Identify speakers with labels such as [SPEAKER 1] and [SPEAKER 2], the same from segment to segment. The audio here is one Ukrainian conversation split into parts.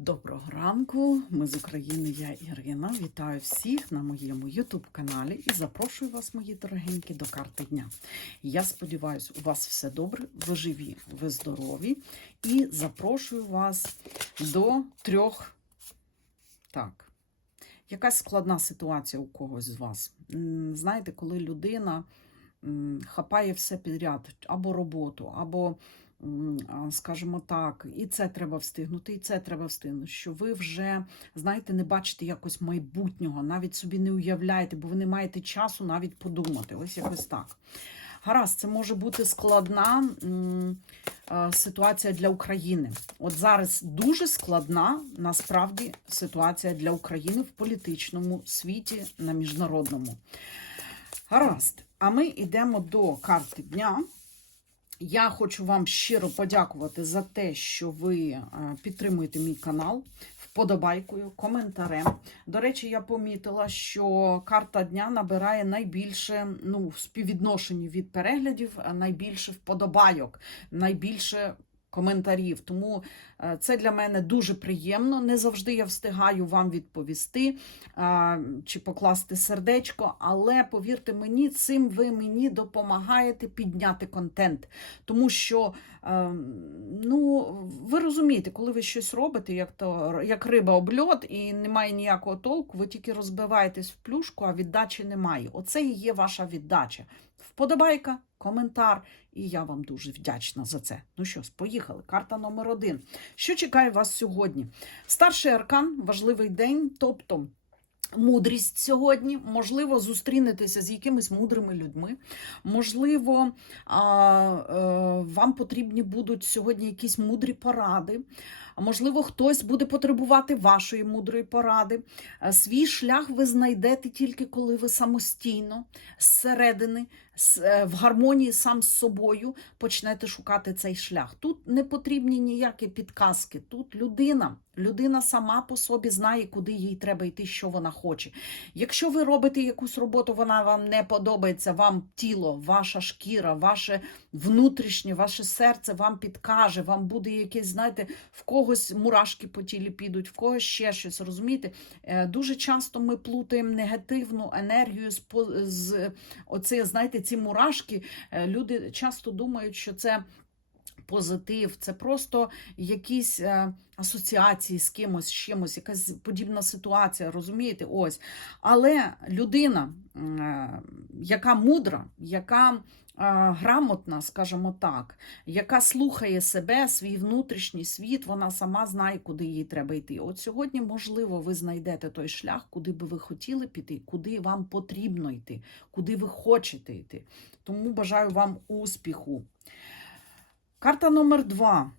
[SPEAKER 1] Доброго ранку, ми з України, я Ірина. Вітаю всіх на моєму YouTube-каналі і запрошую вас, мої дорогенькі, до карти дня. Я сподіваюся, у вас все добре, ви живі, ви здорові. І запрошую вас до трьох. Так, якась складна ситуація у когось з вас. Знаєте, коли людина хапає все підряд, або роботу, або скажімо так, і це треба встигнути, і це треба встигнути. Що ви вже знаєте, не бачите якось майбутнього, навіть собі не уявляєте, бо ви не маєте часу навіть подумати. Ось якось так. Гаразд, це може бути складна ситуація для України. От зараз дуже складна насправді ситуація для України в політичному світі на міжнародному. Гаразд, а ми йдемо до карти дня. Я хочу вам щиро подякувати за те, що ви е, підтримуєте мій канал вподобайкою, коментарем. До речі, я помітила, що карта дня набирає найбільше ну, в співвідношенні від переглядів, найбільше вподобайок, найбільше коментарів. Тому е, це для мене дуже приємно. Не завжди я встигаю вам відповісти чи покласти сердечко, але повірте мені, цим ви мені допомагаєте підняти контент. Тому що, е, ну, ви розумієте, коли ви щось робите, як, то, як риба об льод, і немає ніякого толку, ви тільки розбиваєтесь в плюшку, а віддачі немає. Оце і є ваша віддача. Вподобайка, коментар, і я вам дуже вдячна за це. Ну що ж, поїхали. Карта номер один. Що чекає вас сьогодні? Старший аркан, важливий день, тобто. Мудрість сьогодні, можливо, зустрінетеся з якимись мудрими людьми. Можливо, е, вам потрібні будуть сьогодні якісь мудрі поради. Можливо, хтось буде потребувати вашої мудрої поради. Е, Свій шлях ви знайдете тільки коли ви самостійно, зсередини, е, в гармонії сам з собою почнете шукати цей шлях. Тут не потрібні ніякі підказки. Тут людина, людина сама по собі знає, куди їй треба йти, що вона хоче. Якщо ви робите якусь роботу, вона вам не подобається, вам тіло, ваша шкіра, ваше внутрішнє, ваше серце вам підкаже, вам буде якесь, знаєте, в когось мурашки по тілі підуть, в когось ще щось. Розумієте? Е, Дуже часто ми плутаємо негативну енергію з, з оце, знаєте, ці мурашки. е, Люди часто думають, що це. Позитив, це просто якісь е, асоціації з кимось, з чимось, якась подібна ситуація, розумієте? Ось. Але людина, е, яка мудра, яка е, грамотна, скажімо так, яка слухає себе, свій внутрішній світ, вона сама знає, куди їй треба йти. От сьогодні, можливо, ви знайдете той шлях, куди би ви хотіли піти, куди вам потрібно йти, куди ви хочете йти. Тому бажаю вам успіху. Карта номер два.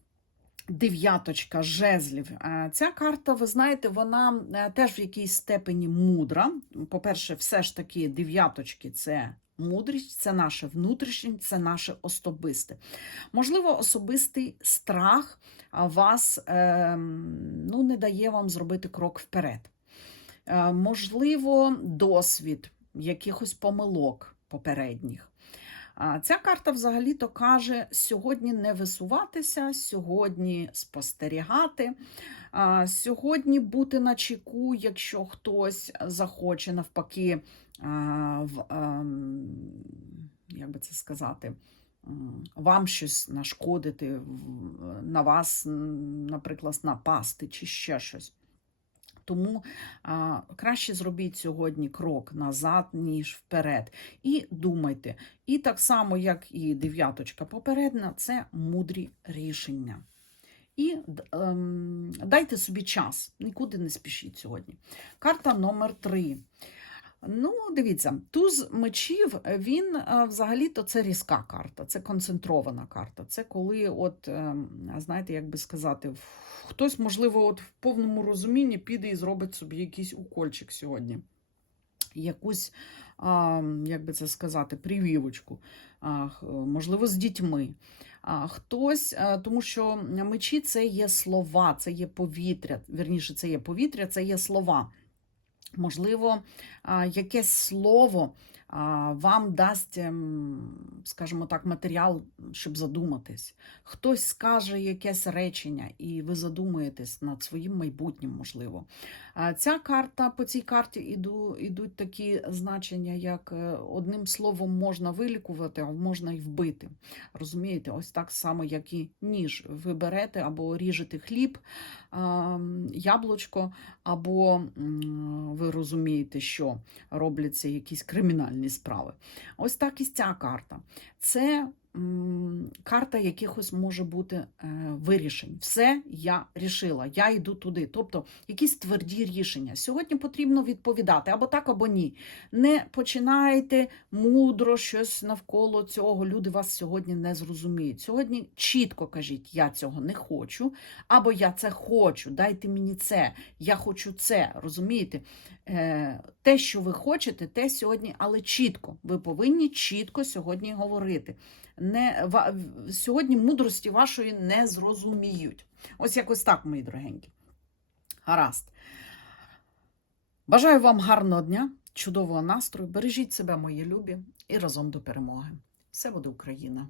[SPEAKER 1] Дев'яточка жезлів. Е, Ця карта, ви знаєте, вона е, теж в якійсь степені мудра. По-перше, все ж таки, дев'яточки це мудрість, це наше внутрішнє, це наше особисте. Можливо, особистий страх вас е, ну, не дає вам зробити крок вперед. Е, Можливо, досвід якихось помилок попередніх. Ця карта взагалі-то каже сьогодні не висуватися, сьогодні спостерігати, сьогодні бути на чеку, якщо хтось захоче навпаки, ем, як би це сказати, вам щось нашкодити, на вас, наприклад, напасти чи ще щось. Тому а, краще зробіть сьогодні крок назад, ніж вперед. І думайте. І так само, як і дев'яточка попередна, це мудрі рішення. І ем, дайте собі час, нікуди не спішіть сьогодні. Карта номер три. Ну, дивіться, туз мечів, він е, взагалі-то це різка карта, це концентрована карта. Це коли, от, ем, знаєте, як би сказати, хтось, можливо, от в повному розумінні піде і зробить собі якийсь укольчик сьогодні. Якусь, як би це сказати, привівочку, можливо, з дітьми. Хтось, тому що мечі це є слова, це є повітря. Вірніше, це є повітря, це є слова. Можливо, якесь слово вам дасть, ем, скажімо так, матеріал, щоб задуматись. Хтось скаже якесь речення, і ви задумаєтесь над своїм майбутнім, можливо. Ця карта по цій карті іду, ідуть такі значення, як е, одним словом можна вилікувати, а можна і вбити. Розумієте, ось так само, як і ніж. Ви берете або ріжете хліб, яблучко, або ви розумієте, що робляться якісь кримінальні справи. Ось так і ця карта. Це карта якихось може бути е, вирішень. Все я рішила, я йду туди. Тобто якісь тверді рішення. Сьогодні потрібно відповідати або так, або ні. Не починайте мудро щось навколо цього. Люди вас сьогодні не зрозуміють. Сьогодні чітко кажіть, я цього не хочу, або я це хочу, дайте мені це, я хочу це. Розумієте? Е, Те, що ви хочете, те сьогодні, але чітко. Ви повинні чітко сьогодні говорити. Не, сьогодні мудрості вашої не зрозуміють. Ось якось так, мої дорогенькі. Гаразд. Бажаю вам гарного дня, чудового настрою. Бережіть себе, мої любі, і разом до перемоги. Все буде Україна!